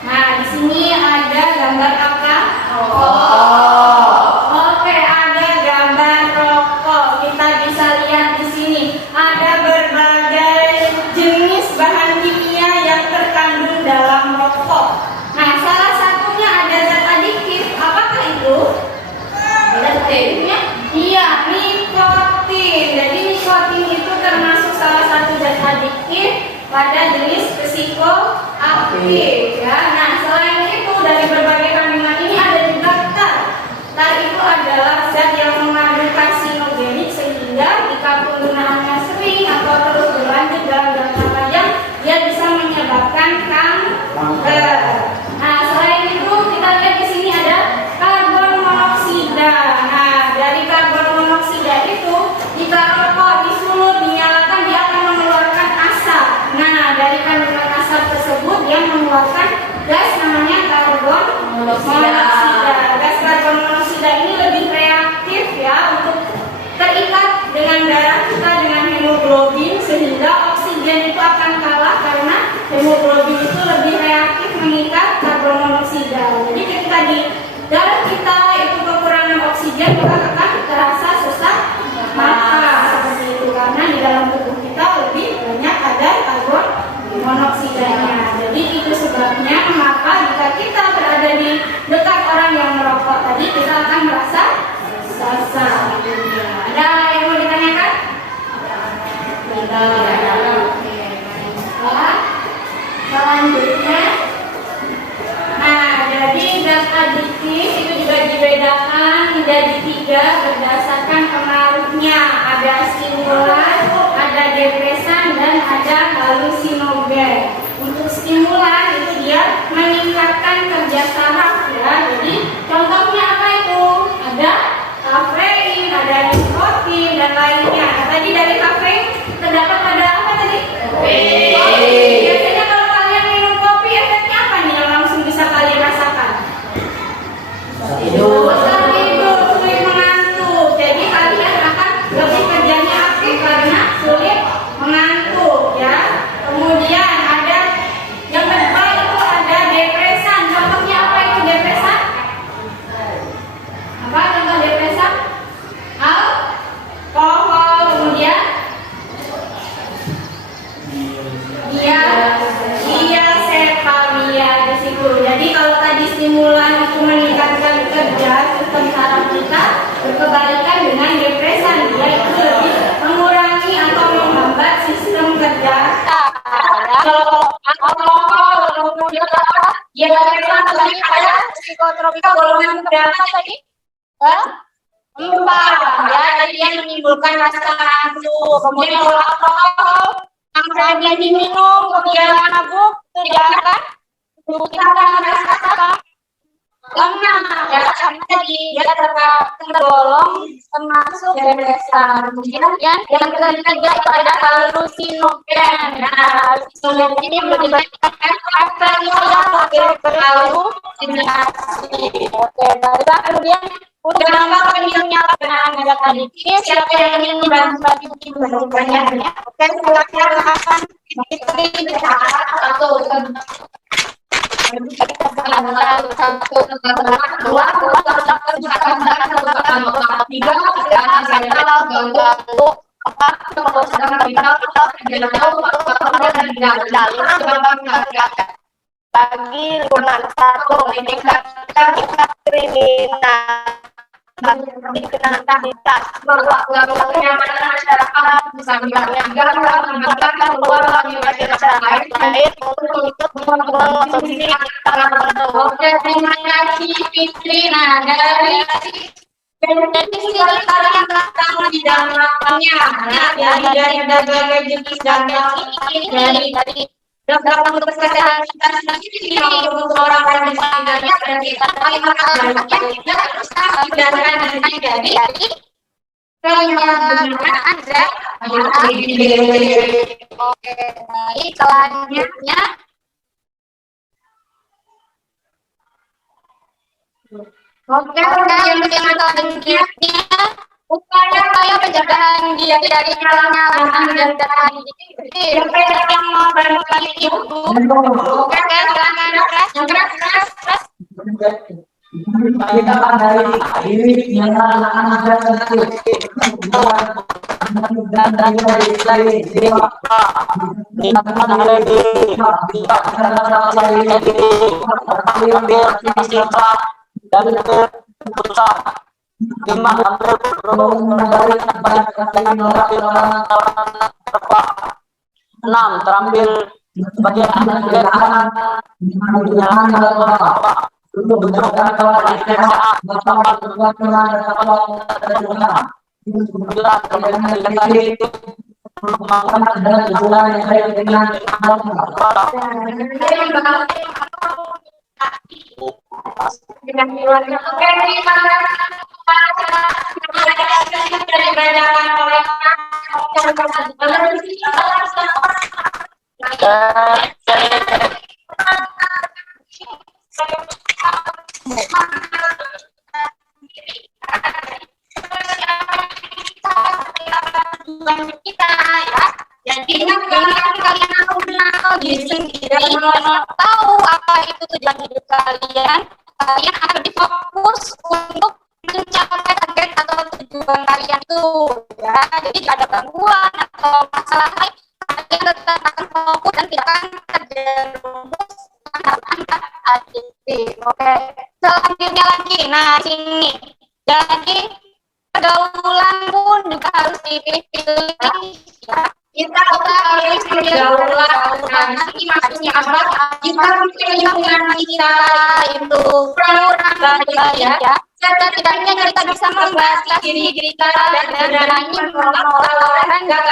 nah di sini ada gambar apa? Oke, ada gambar rokok. Kita bisa lihat di sini ada berbagai jenis bahan kimia yang terkandung dalam rokok. Nah, salah satunya ada zat adiktif. Apakah itu? Adiktifnya? Iya, nikotin. Jadi nikotin itu termasuk salah satu zat adiktif pada jenis psikoaktif. Ya, nah selain itu dari berbagai kandungan ini ada juga tar. Tar itu adalah zat yang mengandung karsinogenik sehingga jika penggunaannya sering atau terus berlanjut dalam jangka panjang dia bisa menyebabkan kanker. Nah, selain itu kita lihat di sini ada karbon monoksida. Nah, dari karbon monoksida itu jika rokok disulut dinyalakan dia akan mengeluarkan asap. Nah, dari kandungan asap tersebut dia mengeluarkan gas namanya karbon monoksida. Gas karbon monoksida ini lebih reaktif ya untuk terikat dengan darah kita dengan hemoglobin sehingga oksigen itu akan kalah karena hemoglobin itu lebih reaktif mengikat karbon monoksida. Jadi ketika di darah kita itu kekurangan oksigen maka akan terasa sesak napas seperti itu karena di dalam tubuh kita lebih banyak ada karbon monoksidanya. Jadi itu sebabnya maka jika kita berada di dekat orang yang merokok tadi kita akan merasa sesak. Ada yang mau ditanyakan? Tidak. Selanjutnya, nah jadi zat adiktif itu juga dibedakan menjadi 3 berdasarkan pengaruhnya. Ada stimulan, ada depresan, dan ada halusinogen. Untuk stimulan itu dia meningkatkan kerja saraf ya. Jadi contohnya apa itu? Ada kafein, ada nikotin dan lainnya. Nah, tadi dari kafein terdapat pada apa tadi? Kopi. Biasanya kalau kalian minum kopi efeknya apa nih yang langsung bisa kalian rasakan? Tidur, sulit mengantuk. Iya, iya Sephamia di situ. Jadi kalau tadi stimulan itu meningkatkan kerja, sistem saraf kita berkebalikan dengan depresan. Dia itu lebih mengurangi atau menghambat sistem kerja. Dia tadi pada psikotropika golongan berapa tadi? Empat. Ya, tadi yang menimbulkan rasa ngantuk. Kemudian kalau alkohol yang dia diminum, kemudian mabuk, itu dia akan menunjukkan rasa lemah. Ya, karena tadi dia tergolong termasuk depresan. Kemudian yang ketiga itu ada halusinogen. Nah, halusinogen ini menyebabkan halusinasi. Oke, baiklah. Kemudian untuk dampak penyalahgunaan zat adiktif, siapa yang ingin membantu banyak-banyak. Oke, silakan akan atau bagi lingkungan satu meningkatkan tingkat kriminalitas kenyamanan masyarakat misalnya menempatkan luar bagi masyarakat lain untuk ikut mengonsumsi makanan tertentu. Oke, terima kasih Fitri. Nah, dari sini kalian akan di dalam lapangnya. Nah, dari berbagai jenis daging ini dari dalam untuk kesehatan kita sendiri untuk orang-orang di sekitarnya dan kita makan kita harus hindarkan diri dari penyalahgunaan zat. Oke, baik, selanjutnya yang selanjutnya upaya pencegahan diri dari penyalahgunaan zat adiktif. Yang mau barangkali ibu, oke, silakan keras. Enam, terampil bagian kita ya. Jadi kalian diri sendiri tahu apa itu tujuan hidup kalian akan difokus untuk mencapai target atau tujuan kalian itu ya. Jadi tidak ada gangguan atau masalah lain, kalian tetap akan fokus dan tidak akan terjerumus angkat adiktif. Oke, selanjutnya lagi, nah sini jadi pergaulan pun juga harus dipilih ya. Kita harus pergaulan. Ini maksudnya apa? Kita harus lingkungan kita itu kurang baik ya. Setidaknya kita bisa membatasi diri kita dan berani menolak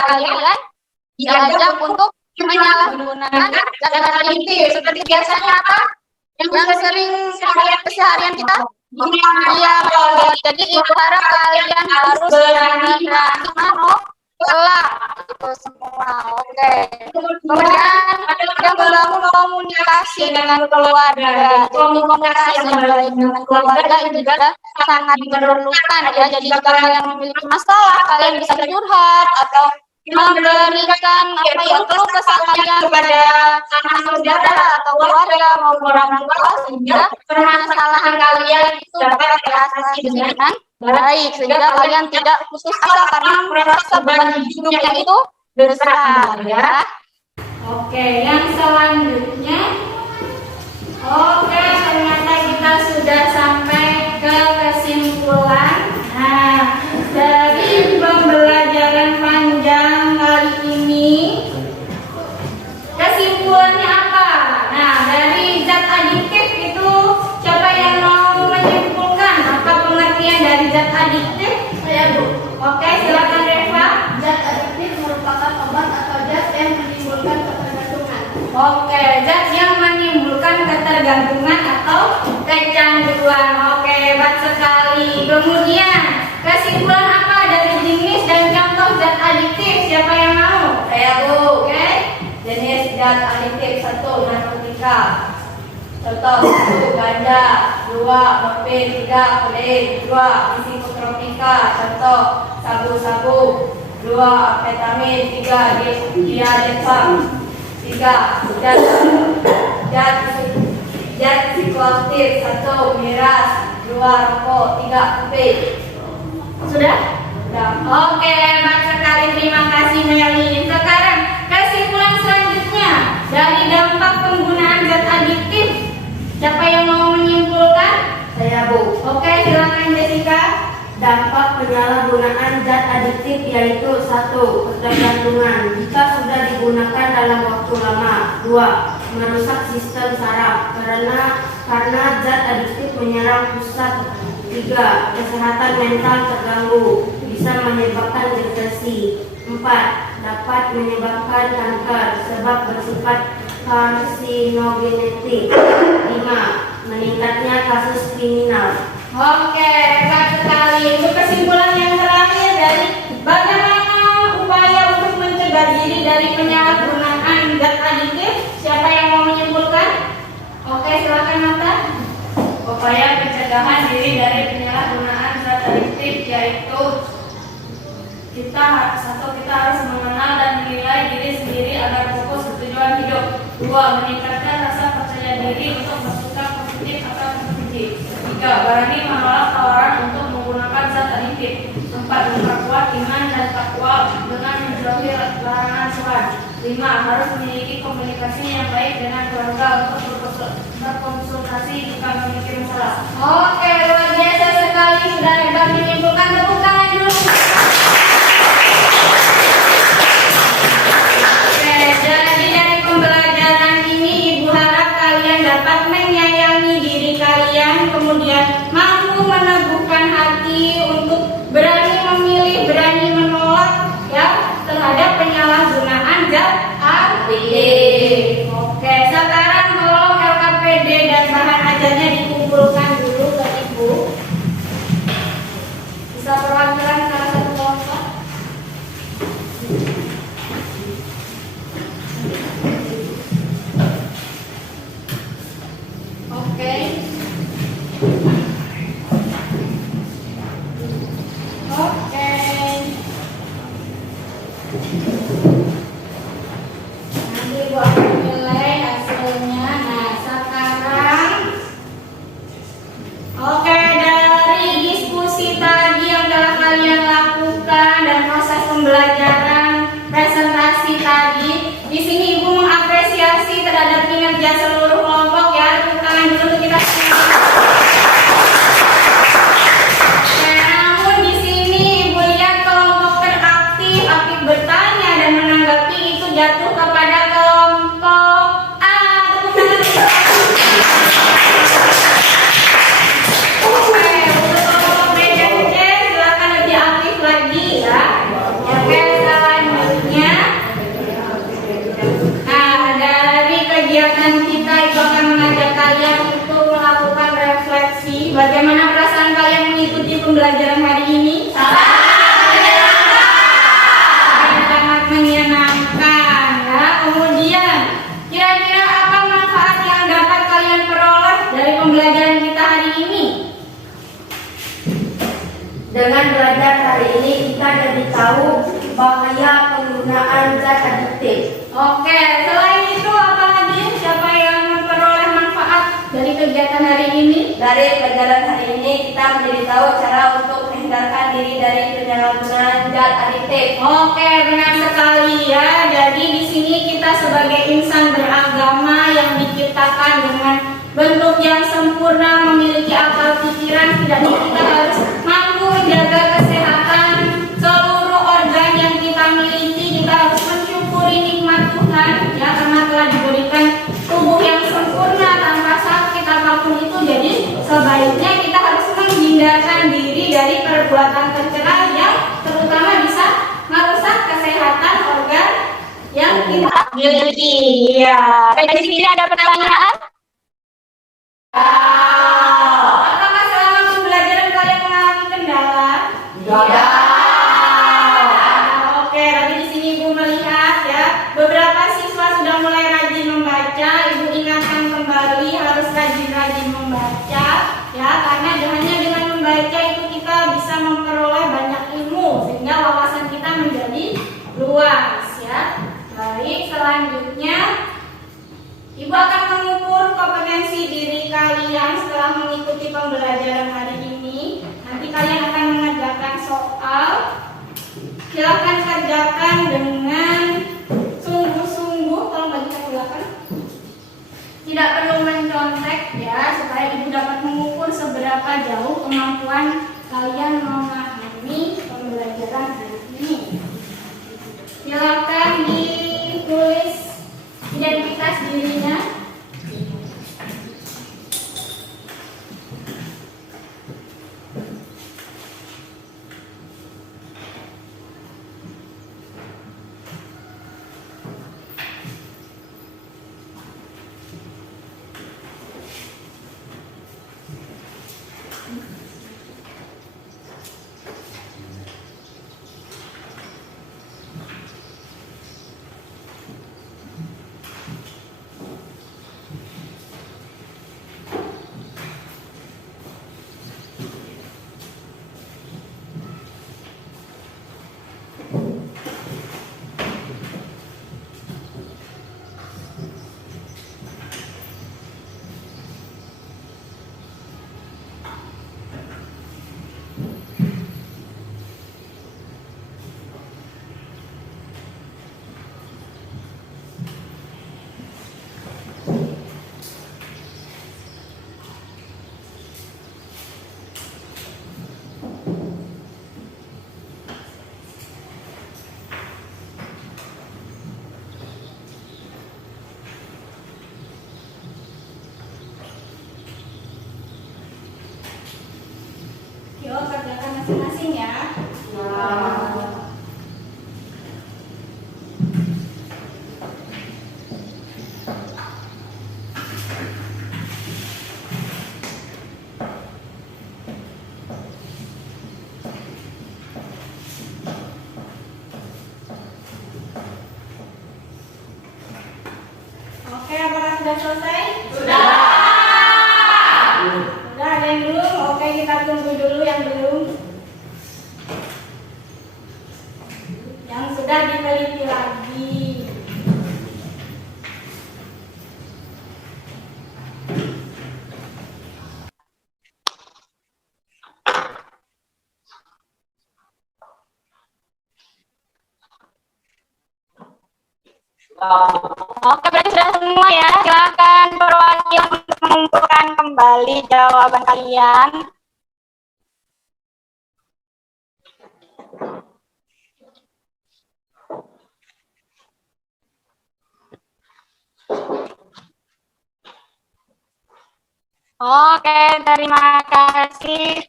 kalian diajak untuk menyalahgunakan zat adiktif seperti biasanya apa? Yang sering keseharian kita. Iya, jadi ibu harap kalian harus berani menolak itu semua. Oke. Kemudian yang membangun komunikasi dengan keluarga. Jadi komunikasi yang baik dengan keluarga itu juga sangat diperlukan ya. Jadi jika kalian memiliki masalah, kalian bisa curhat atau memberikan apa ya keluh kesah kalian kepada saudara atau keluarga maupun orang tua sehingga permasalahan kalian itu dapat diatasi dengan baik sehingga kalian tidak putus asa karena merasa beban hidupnya itu besar ya. Oke, yang selanjutnya. Oke, ternyata kita sudah sampai ke kesimpulan. Nah, dari pembelajaran panjang kali ini, kesimpulannya apa? Nah, dari zat adiktif itu siapa yang mau menyimpulkan apa pengertian dari zat adiktif? Saya Bu. Oke, silakan Reva. Zat adiktif merupakan obat atau zat yang menimbulkan ketergantungan. Oke, zat yang menimbulkan ketergantungan atau kecanduan. Oke, hebat sekali. Kemudian, kesimpulan apa dari jenis dan contoh zat adiktif? Siapa yang mau? Saya Bu. Oke. Jenis zat adiktif 1. Narkotika. Contoh 1. Ganja. 2. Morfin. 3. Kodein. 2. Psikotropika. Contoh sabu-sabu. 2. Amfetamin. 3. Diazepam. 3. Zat psikoaktif. 1. Miras. 2. Rokok. 3. kopi. Sudah? Sudah. Oke, hebat sekali. Terima kasih Meli. Sekarang kesimpulan selanjutnya dari dampak penggunaan zat adiktif. Siapa yang mau menyimpulkan? Saya Bu. Oke, silakan Jessica. Dampak penyalahgunaan zat adiktif yaitu 1. Ketergantungan jika sudah digunakan dalam waktu lama. 2. Merusak sistem saraf karena zat adiktif menyerang pusat. 3. Kesehatan mental terganggu, bisa menyebabkan depresi. 4. Dapat menyebabkan kanker sebab bersifat karsinogenetik. 5. Meningkatnya kasus kriminal. Oke, hebat sekali. Untuk kesimpulan yang terakhir dari bagaimana upaya untuk mencegah diri dari penyalahgunaan zat adiktif, siapa yang mau menyimpulkan? Oke, silakan Nata. Upaya pencegahan diri dari penyalahgunaan zat adiktif yaitu kita harus mengenal dan menilai diri sendiri agar fokus ke tujuan hidup. 2. Meningkatkan rasa percaya diri untuk bersikap positif atau positif. 3. Berani menolak tawaran untuk menggunakan zat adiktif. 4. Memperkuat iman dan takwa dengan menjauhi larangan Tuhan. 5. Harus memiliki komunikasi yang baik dengan keluarga untuk berkonsultasi jika memiliki masalah. Oke, luar biasa sekali. Sudah hebat menyimpulkan. Tepuk tangan dulu. Oke, jadi dari pembelajaran ini Ibu harap kalian dapat menyayangi diri kalian, kemudian mampu meneguhkan hati untuk berani memilih, berani menolak ya terhadap penyalahgunaan zat adiktif. Oke, sekarang tolong LKPD dan bahan ajarnya dikumpulkan dulu ke Ibu. Bisa perwakilan salah satu kelompok. Oke. Oke. Nanti Ibu akan nilai hasilnya. Nah, sekarang oke, dari diskusi tadi yang telah kalian lakukan dan proses pembelajaran presentasi tadi, di sini Ibu mengapresiasi terhadap kinerja seluruh kelompok ya. Tepuk tangan dulu untuk kita semua. Oke, namun di sini Ibu lihat kelompok teraktif, aktif bertanya dan menanggapi itu jatuh kepada kelompok A. Tepuk tangan. Oke, untuk kelompok B dan C silakan lebih aktif lagi ya. Oke, selanjutnya. Nah, dari kegiatan kita Ibu akan mengajak kalian untuk melakukan refleksi. Bagaimana perasaan kalian mengikuti pembelajaran hari ini? Sangat menyenangkan ya. Kemudian, kira-kira apa manfaat yang dapat kalian peroleh dari pembelajaran kita hari ini? Dengan belajar hari ini kita jadi tahu bahaya penggunaan zat adiktif. Oke, selain itu apa lagi? Siapa yang memperoleh manfaat dari kegiatan hari ini? Dari pelajaran pembelajaran hari ini kita menjadi tahu cara untuk menghindarkan diri dari penyalahgunaan zat adiktif. Oke, benar sekali ya. Jadi di sini kita sebagai insan beragama yang diciptakan dengan bentuk yang sempurna, memiliki akal pikiran, setidaknya kita harus mampu menjaga kesehatan seluruh organ yang kita miliki. Kita harus mensyukuri nikmat Tuhan ya, karena telah diberikan tubuh yang sempurna tanpa sakit apapun itu. Jadi sebaiknya kita harus menghindarkan diri dari perbuatan tercela yang terutama bisa merusak kesehatan organ yang kita miliki. Iya. Dari sini ada pertanyaan? Apakah selama pembelajaran kalian mengalami kendala? Ya. Oke, tadi di sini Ibu melihat ya, beberapa siswa sudah mulai rajin membaca. Ibu ingatkan kembali harus rajin-rajin membaca ya, karena hanya dengan membaca itu kita bisa memperoleh banyak ilmu sehingga wawasan kita menjadi luas ya. Baik, selanjutnya Ibu akan mengukur kompetensi diri kalian setelah mengikuti pembelajaran hari ini. Nanti kalian akan mengerjakan soal. Silakan kerjakan dengan sungguh-sungguh. Tolong bagikan silakan. Tidak perlu mencontek ya, supaya Ibu dapat mengukur seberapa jauh kemampuan kalian memahami pembelajaran hari ini. Silakan ditulis identitas dirinya. Yuk, kerjakan masing-masing ya. Oke, apakah sudah selesai? Sudah, ada yang belum? Oke, kita tunggu dulu yang belum. Yang sudah diteliti lagi. Oke, berarti sudah semua ya. Silakan perwakilan untuk mengumpulkan kembali jawaban kalian. Oke, terima kasih.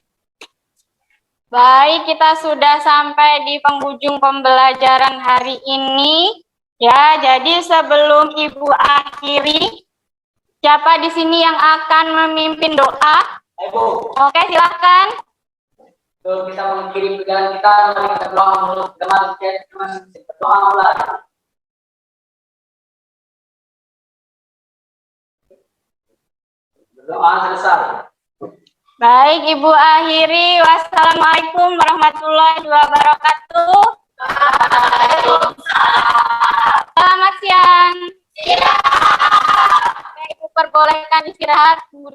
Baik, kita sudah sampai di penghujung pembelajaran hari ini. Ya, jadi sebelum Ibu akhiri, siapa di sini yang akan memimpin doa? Ibu, Oke, silakan. kita mengakhiri perjalanan kita, mari kita berdoa menurut teman berdoa mulai. Berdoa selesai. Baik, Ibu akhiri. Wassalamualaikum warahmatullahi wabarakatuh. Selamat siang. Ibu perbolehkan istirahat.